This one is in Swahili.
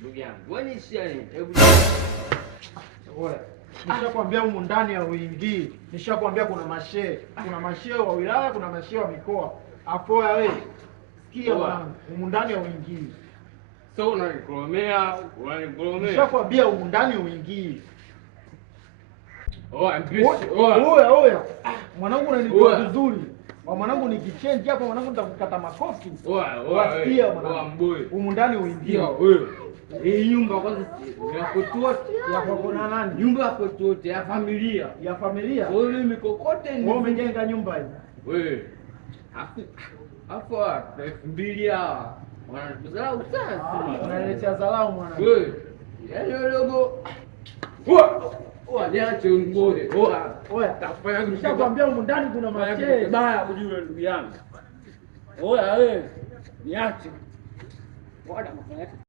Ndugu yangu, wewe si yani, hebu oya. Nishakwambia humu ndani ya uingii. Nishakwambia kuna mashehe. Kuna mashehe wa wilaya, kuna mashehe wa mikoa. Afoya wewe. Sikia mwanangu, humu ndani ya uingii. So unanikolomea. Nishakwambia humu ndani uingii. Oya, mpishi. Oya. Mwanangu unanijua vizuri. Mwanangu nikichange hapo mwanangu nitakukata makofi. Oya. Sikia mwanangu. Humu ndani uingii. Wewe. Hii nyumba kwanza ya kutoa ya kwako na nani? Nyumba ya kutoa ya familia. Ya familia? Wewe mimi kokote ni. Wewe umejenga nyumba hii. Wewe. Hapo 2000 hawa. Wanatuzao sana. Unaletea dharau mwanangu. Wewe. Yaani logo. Niache ngore. Oya. Tafanya nishakwambia humu ndani kuna mashehe. Baya kujua ndugu yangu. Oya wewe. Niache. Bora mfanya